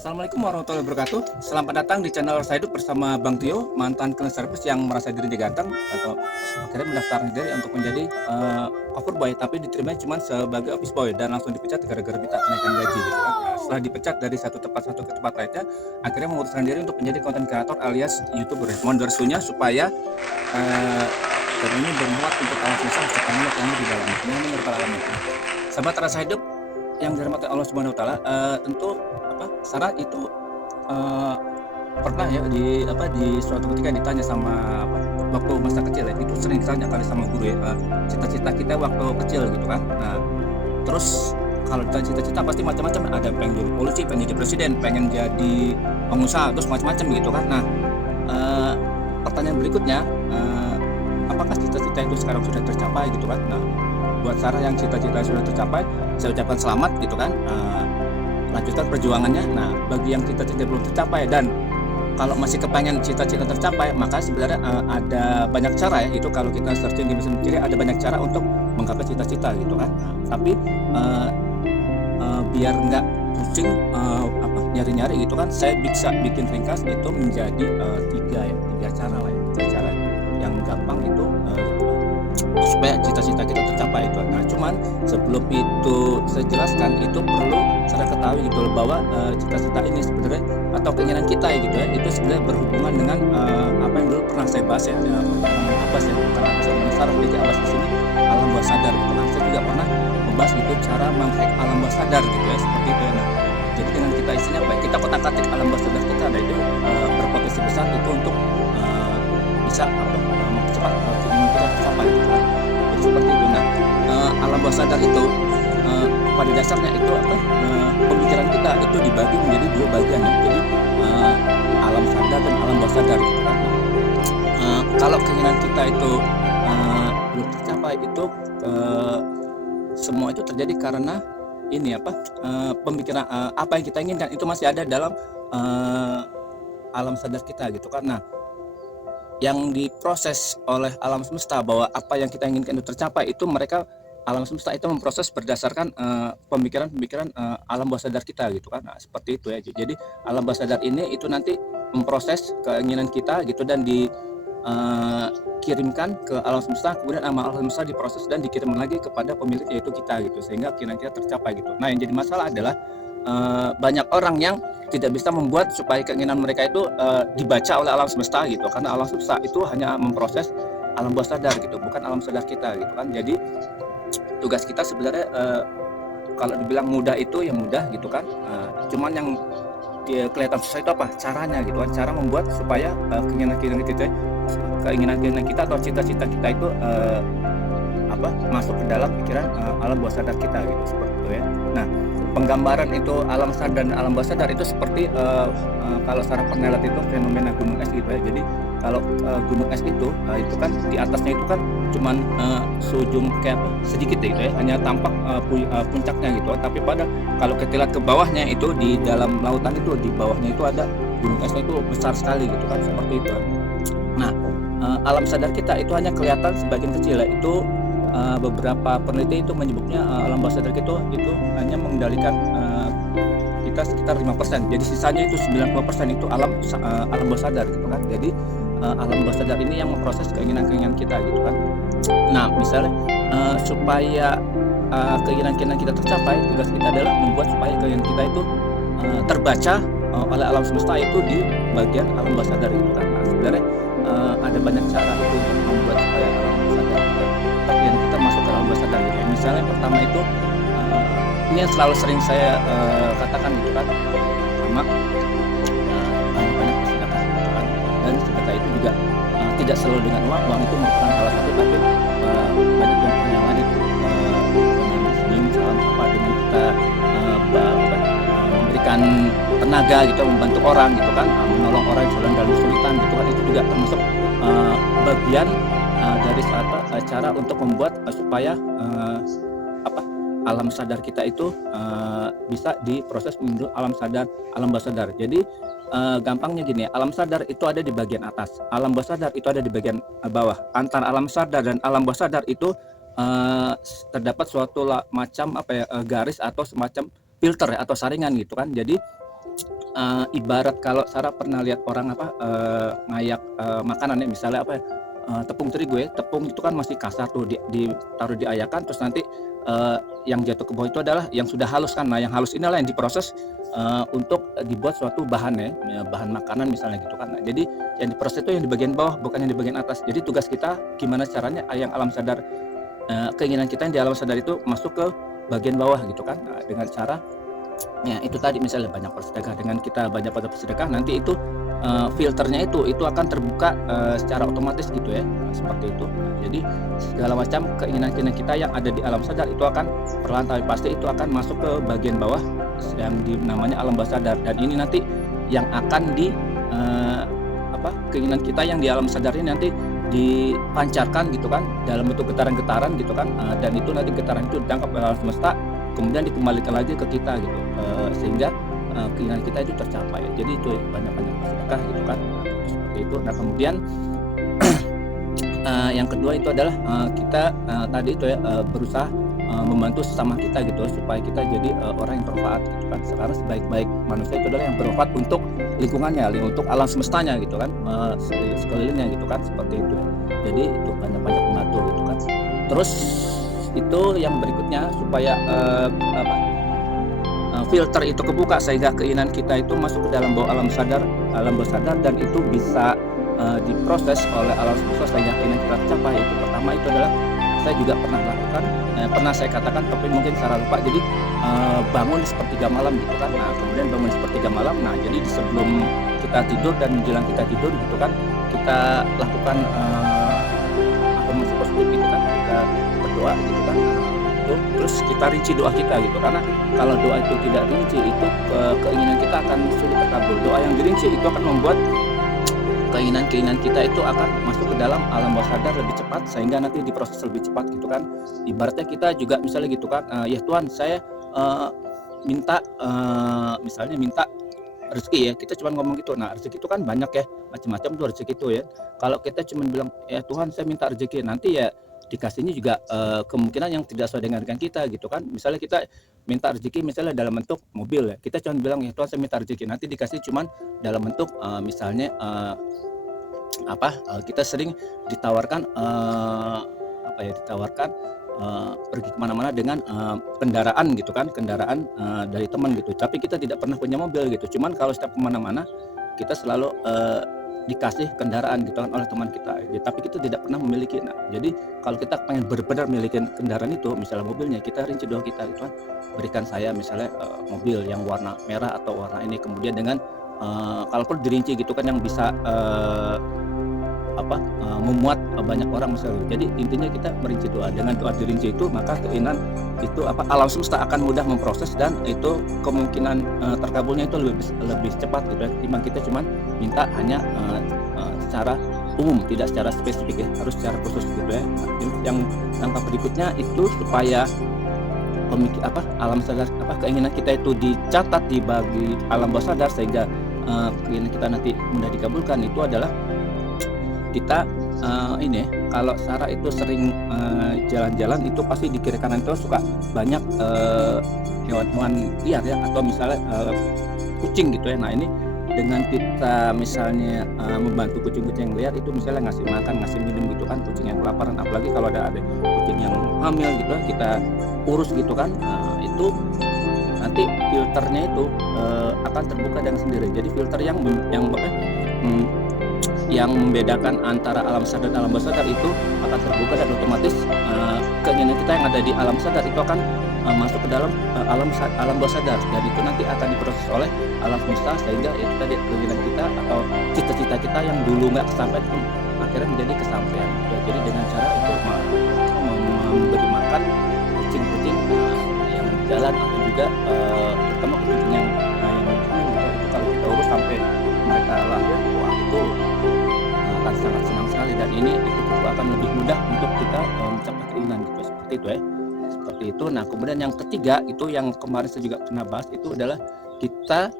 Assalamualaikum warahmatullahi wabarakatuh. Selamat datang di channel saya hidup bersama Bang Tio, mantan cleaning service yang merasa dirinya ganteng atau akhirnya mendaftarkan diri untuk menjadi overboy, tapi diterima cuma sebagai office boy dan langsung dipecat gara-gara minta kenaikan gaji gitu kan. Nah, setelah dipecat dari satu ke tempat lainnya, akhirnya menguruskan diri untuk menjadi content creator alias YouTuber. Mohon doanya supaya dan ini bermuat untuk alam semesta beserta yang di dalamnya. Ini menurut alamnya. Sahabat rasa hidup yang dirahmati Allah Subhanahu wa taala, tentu Sarah itu pernah ya di suatu ketika ditanya sama waktu masa kecil ya, itu sering ditanya kali sama guru ya, cita-cita kita waktu kecil gitu kan. Nah, terus kalau ditanya cita-cita pasti macam-macam, ada yang pengen jadi polisi, pengen jadi presiden, pengen jadi pengusaha, terus macam-macam gitu kan. Nah, pertanyaan berikutnya, apakah cita-cita itu sekarang sudah tercapai gitu kan. Nah, buat Sarah yang cita-cita sudah tercapai, saya ucapkan selamat gitu kan, lanjutkan perjuangannya. Nah, bagi yang cita-cita belum tercapai dan kalau masih kepengen cita-cita tercapai, maka sebenarnya ada banyak cara ya. Itu kalau kita searching di mesin pencari, ada banyak cara untuk menggapai cita-cita gitu kan. Nah, tapi biar nggak pusing nyari-nyari gitu kan, saya bisa bikin ringkas itu menjadi tiga cara lah ya. Tiga cara yang gampang itu supaya cita-cita kita tercapai itu. Nah, cuman sebelum itu saya jelaskan, itu perlu saya ketahui gitu loh, bahwa cita-cita ini sebenarnya atau keinginan kita ya gitu ya, itu sebenarnya berhubungan dengan apa yang dulu pernah saya bahas ya, Abbas ya, karena saya besar di Abbas di sini alam bawah sadar gitu. Nah, saya juga pernah membahas itu cara menghack alam bawah sadar gitu ya, seperti itu ya. Nah, jadi dengan kita isinya baik kita kotak-katik alam bawah sadar kita, nah itu berpotensi besar itu untuk bisa mempercepat keinginan kita tercapai gitu kan. Jadi seperti itu. Nah, alam bawah sadar itu pada dasarnya itu pemikiran kita itu dibagi menjadi dua bagian ya. Jadi alam sadar dan alam bawah sadar gitu kan. Kalau keinginan kita itu belum tercapai, itu semua itu terjadi karena ini pemikiran apa yang kita inginkan itu masih ada dalam alam sadar kita gitu kan. Nah, yang diproses oleh alam semesta bahwa apa yang kita inginkan itu tercapai, itu mereka alam semesta itu memproses berdasarkan pemikiran-pemikiran alam bawah sadar kita gitu kan. Nah, seperti itu ya. Jadi alam bawah sadar ini itu nanti memproses keinginan kita gitu dan dikirimkan ke alam semesta, kemudian alam semesta diproses dan dikirim lagi kepada pemilik, yaitu kita gitu, sehingga keinginan kita tercapai gitu. Nah, yang jadi masalah adalah banyak orang yang tidak bisa membuat supaya keinginan mereka itu dibaca oleh alam semesta gitu, karena alam semesta itu hanya memproses alam bawah sadar gitu, bukan alam sadar kita gitu kan. Jadi tugas kita sebenarnya kalau dibilang mudah itu ya mudah gitu kan, cuman yang kelihatan susah itu apa caranya gitu kan, cara membuat supaya keinginan kita atau cita-cita kita itu masuk ke dalam pikiran alam bawah sadar kita gitu, seperti itu ya. Nah, penggambaran itu alam sadar dan alam bawah sadar itu seperti kalau secara pernah lihat itu fenomena gunung es gitu ya. Jadi kalau gunung es itu kan di atasnya itu kan cuman seujung kayak sedikit gitu ya, hanya tampak puncaknya gitu. Tapi kalau kita lihat ke bawahnya itu di dalam lautan itu, di bawahnya itu ada gunung esnya itu besar sekali gitu kan, seperti itu. Nah, alam sadar kita itu hanya kelihatan sebagian kecil ya. Itu beberapa peneliti itu menyebutnya alam bawah sadar itu hanya mengendalikan kita sekitar 5%. Jadi sisanya itu 90% itu alam bawah sadar gitu kan. Jadi alam bawah sadar ini yang memproses keinginan-keinginan kita gitu kan. Nah, misalnya supaya keinginan-keinginan kita tercapai, tugas kita adalah membuat supaya keinginan kita itu terbaca oleh alam semesta itu di bagian alam bawah sadar itu kan. Nah, sebenarnya ada banyak cara itu untuk membuat supaya alam bawah sadar bagian kita masuk ke alam bawah sadar gitu. Misalnya yang pertama itu ini yang selalu sering saya katakan gitu kan, sama banyak-banyak sedekah gitu kan. Dan sedekah itu juga tidak selalu dengan uang itu merupakan salah satu, tapi banyak yang lain itu dengan senyum, salam dengan kita memberikan tenaga gitu, membantu orang gitu kan, menolong orang yang sedang dalam kesulitan gitu kan, itu juga termasuk bagian dari cara untuk membuat supaya alam sadar kita itu bisa diproses menuju alam bawah sadar. Jadi gampangnya gini, alam sadar itu ada di bagian atas, alam bawah sadar itu ada di bagian bawah. Antara alam sadar dan alam bawah sadar itu terdapat suatu macam garis atau semacam filter ya, atau saringan gitu kan. Jadi ibarat kalau Sarah pernah lihat orang apa, ngayak, makanan ya misalnya apa ya, tepung terigu ya, tepung itu kan masih kasar tuh ditaruh di ayakan terus nanti, yang jatuh ke bawah itu adalah yang sudah halus kan. Nah yang halus inilah yang diproses, untuk, dibuat suatu bahan ya, bahan makanan misalnya gitu kan. Nah jadi yang diproses itu yang di bagian bawah bukan yang di bagian atas. Jadi tugas kita gimana caranya, yang alam sadar, keinginan kita yang di alam sadar itu masuk ke bagian bawah gitu kan. Nah dengan cara ya itu tadi misalnya banyak bersedekah, dengan kita banyak bersedekah nanti itu, filternya itu akan terbuka, secara otomatis gitu ya, seperti itu. Nah, jadi segala macam keinginan-keinginan kita yang ada di alam sadar itu akan perlahan tapi pasti itu akan masuk ke bagian bawah yang namanya alam bawah sadar, dan ini nanti yang akan keinginan kita yang di alam sadar ini nanti dipancarkan gitu kan dalam bentuk getaran-getaran gitu kan, dan itu nanti getaran itu ditangkap oleh alam semesta kemudian dikembalikan lagi ke kita gitu, sehingga, keinginan kita itu tercapai. Jadi itu ya, banyak-banyak bersedekah gitu kan, seperti itu. Nah kemudian, yang kedua itu adalah, kita, tadi itu ya, berusaha, membantu sesama kita gitu supaya kita jadi, orang yang bermanfaat gitu kan. Sekarang sebaik-baik manusia itu adalah yang bermanfaat untuk lingkungannya, untuk alam semestanya gitu kan, sekelilingnya gitu kan, seperti itu. Jadi itu banyak-banyak membantu gitu kan. Terus itu yang berikutnya supaya, filter itu kebuka sehingga keinginan kita itu masuk ke dalam bawah alam bawah sadar dan itu bisa, diproses oleh alam semesta sehingga keinginan kita tercapai. Itu pertama itu adalah saya juga pernah lakukan, pernah saya katakan tapi mungkin Sarah lupa. Jadi, bangun di sepertiga malam gitu kan. Nah kemudian bangun di sepertiga malam, nah jadi sebelum kita tidur dan menjelang kita tidur gitu kan, kita lakukan, afirmasi positif gitu kan, kita berdoa gitu kan, terus kita rinci doa kita gitu, karena kalau doa itu tidak rinci itu, keinginan kita akan sulit terkabul. Doa yang dirinci itu akan membuat keinginan-keinginan kita itu akan masuk ke dalam alam bawah sadar lebih cepat sehingga nanti diproses lebih cepat gitu kan. Ibaratnya kita juga misalnya gitu kan, ya Tuhan saya, minta, misalnya minta rezeki ya, kita cuma ngomong gitu. Nah rezeki itu kan banyak ya, macam-macam tuh rezeki itu ya. Kalau kita cuma bilang, "Ya Tuhan saya minta rezeki," nanti ya dikasihnya juga, kemungkinan yang tidak sesuai dengan kita gitu kan. Misalnya kita minta rezeki misalnya dalam bentuk mobil ya, kita cuma bilang, "Ya Tuhan saya minta rezeki," nanti dikasih cuman dalam bentuk, misalnya, kita sering ditawarkan, pergi kemana mana dengan, kendaraan gitu kan, kendaraan, dari teman gitu, tapi kita tidak pernah punya mobil gitu. Cuman kalau setiap kemana mana kita selalu, dikasih kendaraan gitu kan oleh teman kita, ya tapi kita tidak pernah memiliki. Nah jadi kalau kita pengen benar-benar memiliki kendaraan itu, misalnya mobilnya, kita rinci doa kita gitu kan, berikan saya misalnya, mobil yang warna merah atau warna ini, kemudian dengan, kalau perlu dirinci gitu kan yang bisa, memuat, banyak orang misalnya. Jadi intinya kita merinci doa, dengan doa dirinci itu maka keinginan itu alam semesta akan mudah memproses dan itu kemungkinan, terkabulnya itu lebih cepat gitu ya, ketimbang kita cuman minta hanya, secara umum, tidak secara spesifik ya, harus secara khusus gitu ya. Nah, yang langkah berikutnya itu supaya alam sadar keinginan kita itu dicatat di bagi alam bawah sadar sehingga, keinginan kita nanti mudah dikabulkan, itu adalah kita, ini ya, kalau Sarah itu sering, jalan-jalan itu pasti di kiri kanan itu suka banyak, hewan-hewan liar ya atau misalnya, kucing gitu ya. Nah ini dengan kita misalnya, membantu kucing-kucing yang liar itu misalnya ngasih makan, ngasih minum gitu kan kucing yang kelaparan, apalagi kalau ada kucing yang hamil gitu kan kita urus gitu kan, itu nanti filternya itu, akan terbuka dengan sendiri. Jadi filter yang membedakan antara alam sadar dan alam bawah sadar itu akan terbuka dan otomatis, keinginan kita yang ada di alam sadar itu akan, masuk ke dalam, alam bawah sadar dan itu nanti akan diproses oleh alam semesta sehingga itu tadi keinginan kita atau cita-cita kita yang dulu nggak kesampaian pun akhirnya menjadi kesampaian. Ya, jadi dengan cara itu memberi makan kucing-kucing, yang di jalan atau juga, terutama kucing yang, yang hamil gitu, itu kalau kita urus sampai mereka lahir, wah itu akan sangat senang sekali dan itu akan lebih mudah untuk kita, mencapai keinginan gitu, seperti itu ya, seperti itu. Nah kemudian yang ketiga itu yang kemarin saya juga pernah bahas itu adalah kita,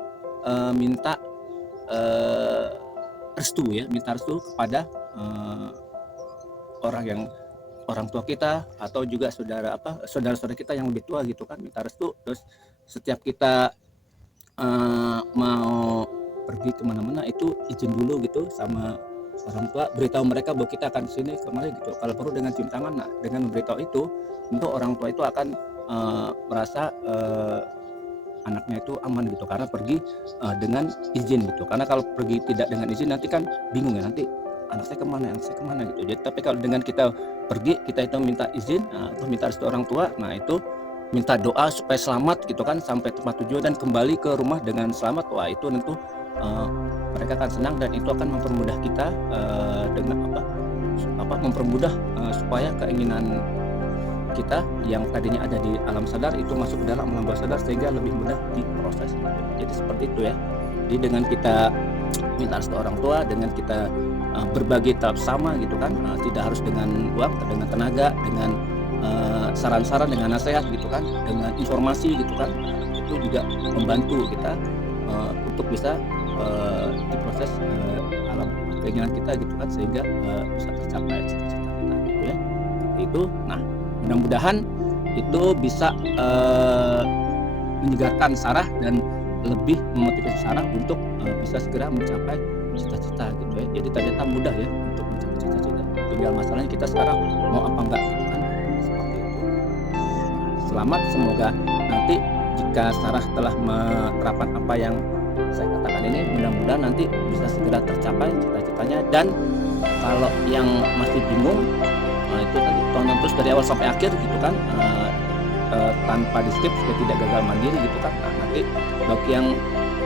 minta, minta restu kepada, orang tua kita atau juga saudara-saudara kita yang lebih tua gitu kan, minta restu. Terus setiap kita, mau pergi kemana-mana itu izin dulu gitu sama orang tua, beritahu mereka bahwa kita akan kesini kemari gitu. Kalau perlu dengan cium tangan. Nah, dengan memberitahu itu, tentu orang tua itu akan merasa anaknya itu aman gitu, karena pergi dengan izin gitu. Karena kalau pergi tidak dengan izin nanti kan bingung ya, nanti anak saya kemana gitu. Jadi tapi kalau dengan kita pergi, kita itu minta izin, atau minta restu orang tua, nah itu minta doa supaya selamat gitu kan sampai tempat tujuan dan kembali ke rumah dengan selamat. Wah itu tentu eh, mereka akan senang, dan itu akan mempermudah kita dengan mempermudah supaya keinginan kita yang tadinya ada di alam sadar itu masuk ke dalam alam bawah sadar, sehingga lebih mudah diproses gitu. Jadi seperti itu ya. Jadi dengan kita minta restu orang tua, dengan kita berbagi tahap sama gitu kan, tidak harus dengan uang, dengan tenaga, dengan saran-saran, dengan nasihat gitu kan, dengan informasi gitu kan, itu juga membantu kita untuk bisa diproses alam keinginan kita gitu kan, sehingga bisa tercapai cita-cita kita gitu ya. Itu nah, mudah-mudahan itu bisa menyegarkan Sarah dan lebih memotivasi Sarah untuk bisa segera mencapai cita-cita gitu ya. Jadi ternyata mudah ya untuk mencapai cita-cita. Tinggal masalahnya kita sekarang mau apa enggak gitu kan. Seperti itu. Selamat, semoga nanti jika Sarah telah menerapkan apa yang saya katakan ini, mudah-mudahan nanti bisa segera tercapai cita-citanya. Dan kalau yang masih bingung, itu tadi tonton terus dari awal sampai akhir gitu kan, tanpa di skip supaya tidak gagal mandiri gitu kan. Nah, nanti bagi yang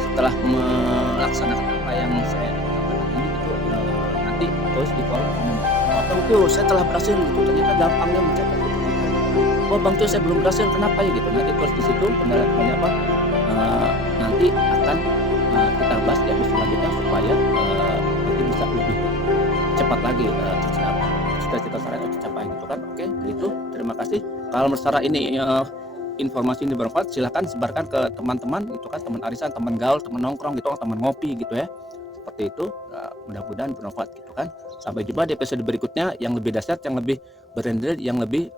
setelah melaksanakan apa yang saya katakan ini gitu, nanti tulis di kolom komen, "Oh Bang tuh saya telah berhasil gitu, ternyata gampangnya mencapai cita-cita gitu. Oh Bang tuh saya belum berhasil, kenapa ya?" gitu. Nanti tulis di situ kendala-kendalanya apa, nanti akan kita bahas di episode selanjutnya supaya nanti bisa lebih cepat lagi cita-cita Sarah itu tercapai gitu kan. Oke, itu terima kasih. Kalau menurut Sarah ini informasi ini bermanfaat, silahkan sebarkan ke teman-teman gitu kan, teman arisan, teman gaul, teman nongkrong gitu, teman ngopi gitu ya. Seperti itu, mudah-mudahan bermanfaat gitu kan. Sampai jumpa di episode berikutnya yang lebih dahsyat, yang lebih berendel, yang lebih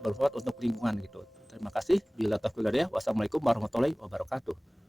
bermanfaat untuk lingkungan gitu. Terima kasih. Bila taufiq wal hidayah. Wassalamualaikum warahmatullahi wabarakatuh.